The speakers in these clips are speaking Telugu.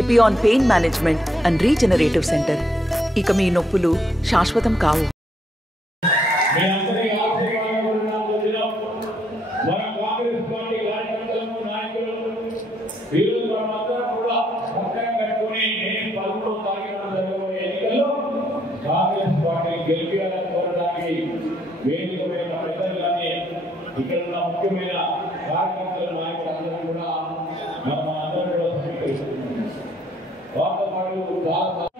Epione pain management and regenerative centre. ఇక మీ నొప్పులు శాశ్వతం కావు. ఇక్కడ ఉన్న ముఖ్యమైన కార్యకర్తల నాయకులందరూ కూడా మనం అందరూ కూడా సమీకరిస్తున్నాం. వారితో పాటు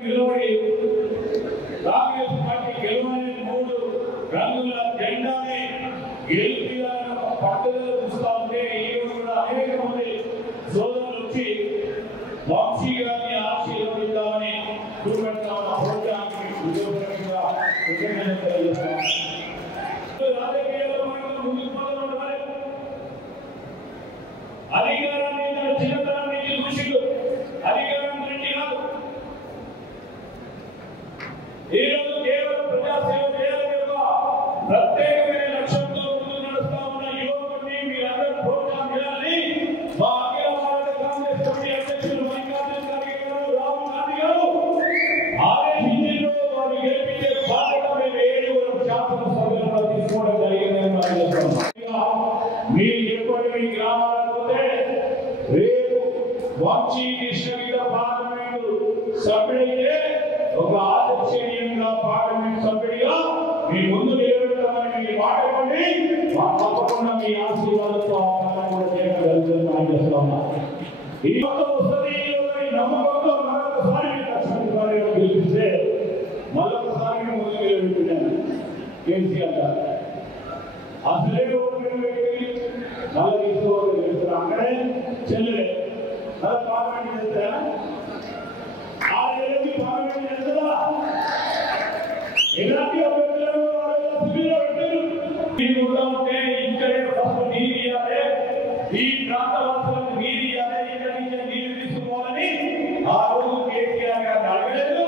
నిలబడి కాంగ్రెస్ పార్టీ గెలవని 3 రంగుల జెండాని గెలిపియాలని ఒక పట్టుదల చూస్తూ ఉంటే ఈరోజు కూడా అనేక మంది సోదరులు వచ్చి వంశీ గారిని ఆశీర్వదిద్దామని చూపెడతా ఉన్న ప్రోగ్రాంకి ఉద్యోగపరంగా కృతజ్ఞతలు తెలియజేస్తాం. అధికారాన్ని చిన్నతనం నుంచి చూసిడు, అధికారం నుంచి కాదు. ఈరోజు కేవలం ప్రజాసేవ చేయాలని ఒక ప్రత్యేకమైన లక్ష్యంతో ముందు నడుస్తా ఉన్న యువకుడిని మీరందరూ ప్రోత్సాహం చేయాలని మా అఖిల భారత కాంగ్రెస్ కమిటీ అధ్యక్షులు మల్లికార్జున ఖర్గే గారు, రాహుల్ గాంధీ గారు ఆదేశించారు. వారు గెలిపించే బాధ్యత మేము 7 శాసనసభ్యులను తీసుకోవడం జరిగిందని మనం చెప్తున్నాం. మీరు ఎప్పటి మీ గ్రామాలకు రేపు వంశీ కృష్ణగిరి పార్లమెంటు సభ్యుడైతే ఒక ఆదర్శనీయంగా పార్లమెంట్ సభ్యుడిగా మీ ముందు నిలబెడతామని మీ మాట ఇవ్వండి. తప్పకుండా మీ ఆశీర్వాదంతో కూడా చేయడం జరుగుతుందని చేస్తున్నా. ఈ వసతి నమ్మకంతో మరొకసారి గెలిపిస్తే మరొకసారి ముందు నిలబెట్టున్నాను కేసీఆర్ గారు. అసలే మళ్ళీ తీసుకోవాలి అక్కడే చెల్లెలే మళ్ళీ పార్లమెంట్ చేస్తా ఆ ఏళ్ళకి పార్లమెంట్ చేస్తుందా ఎలాంటి అభ్యర్థులను ఉంటే ఇక్కడే ఫస్ట్ నీరు ఇవ్వాలి, ఈ ప్రాంత వాసులకు నీరు ఇవ్వాలి, ఇక్కడ నుంచి నీరు తీసుకోవాలని ఆ రోజు కేసీఆర్ గారిని అడగలేదు.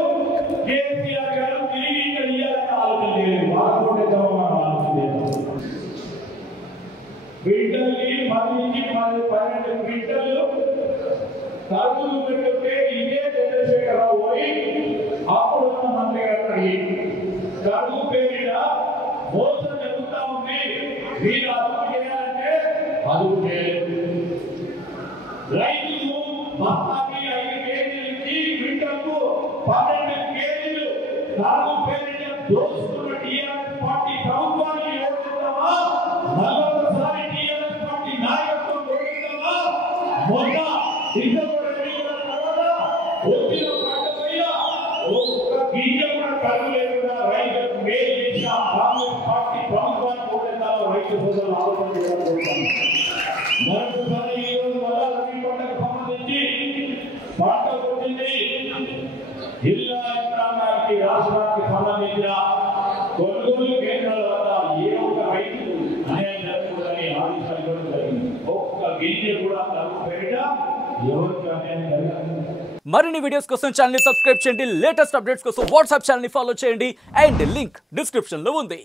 కేసీఆర్ గారు తిరిగి ఇక్కడ ఇవ్వాలని ఆలోచన చేయలేదు. బిడ్డల్ని 10 నుంచి 12 బిడ్డలు తరువులు పెట్టుకుంటే ఇదే చంద్రశేఖరరావు పోయి అప్పుడున్న మంత్రి గారు తరువు పేరిట మోసం జరుగుతా ఉంది, మీరు అదుపు చేయాలంటే అదుపు చేయలేదు. రైతులు బస్తాకి 5 కేజీలు ఇచ్చి బిడ్డలకు 12 కేజీలు తరువు పేరిట దోచుకున్న టీఆర్ఎస్ పార్టీ ప్రభుత్వాన్ని ఓడిస్తామా, మరొకసారి టీఆర్ఎస్ పార్టీ నాయకత్వం ఓడిస్తామా? మొన్న డిసెంబర్ 2 తర్వాత వచ్చిన పంటపైన ఒక్క గింజ కూడా కరువు లేకుండా రైతులకు మేలు చేసిన కాంగ్రెస్ పార్టీ ప్రభుత్వాన్ని ఓడిస్తామో రైతు సోదరులు ఆలోచన చేయాలనుకుంటున్నాను. మరొకసారి ఈ రోజు మళ్ళా రబీ పంటకు సంబంధించి పంట వచ్చింది. జిల్లా యంత్రాంగానికి రాష్ట్రానికి సంబంధించిన కొనుగోలు కేంద్రాల వద్ద ఏ ఒక్క రైతు అన్యాయం జరగకూడదని ఆదేశాలు ఇవ్వడం జరిగింది. ఒక్క గింజ కూడా తరువు పేరిట ఎవరికి అన్యాయం జరగదు. మరిన్ని వీడియోస్ కోసం ఛానల్ ని సబ్స్క్రైబ్ చేయండి. లేటెస్ట్ అప్డేట్స్ కోసం వాట్సాప్ ఛానల్ ని ఫాలో చేయండి. అండ్ లింక్ డిస్క్రిప్షన్ లో ఉంది.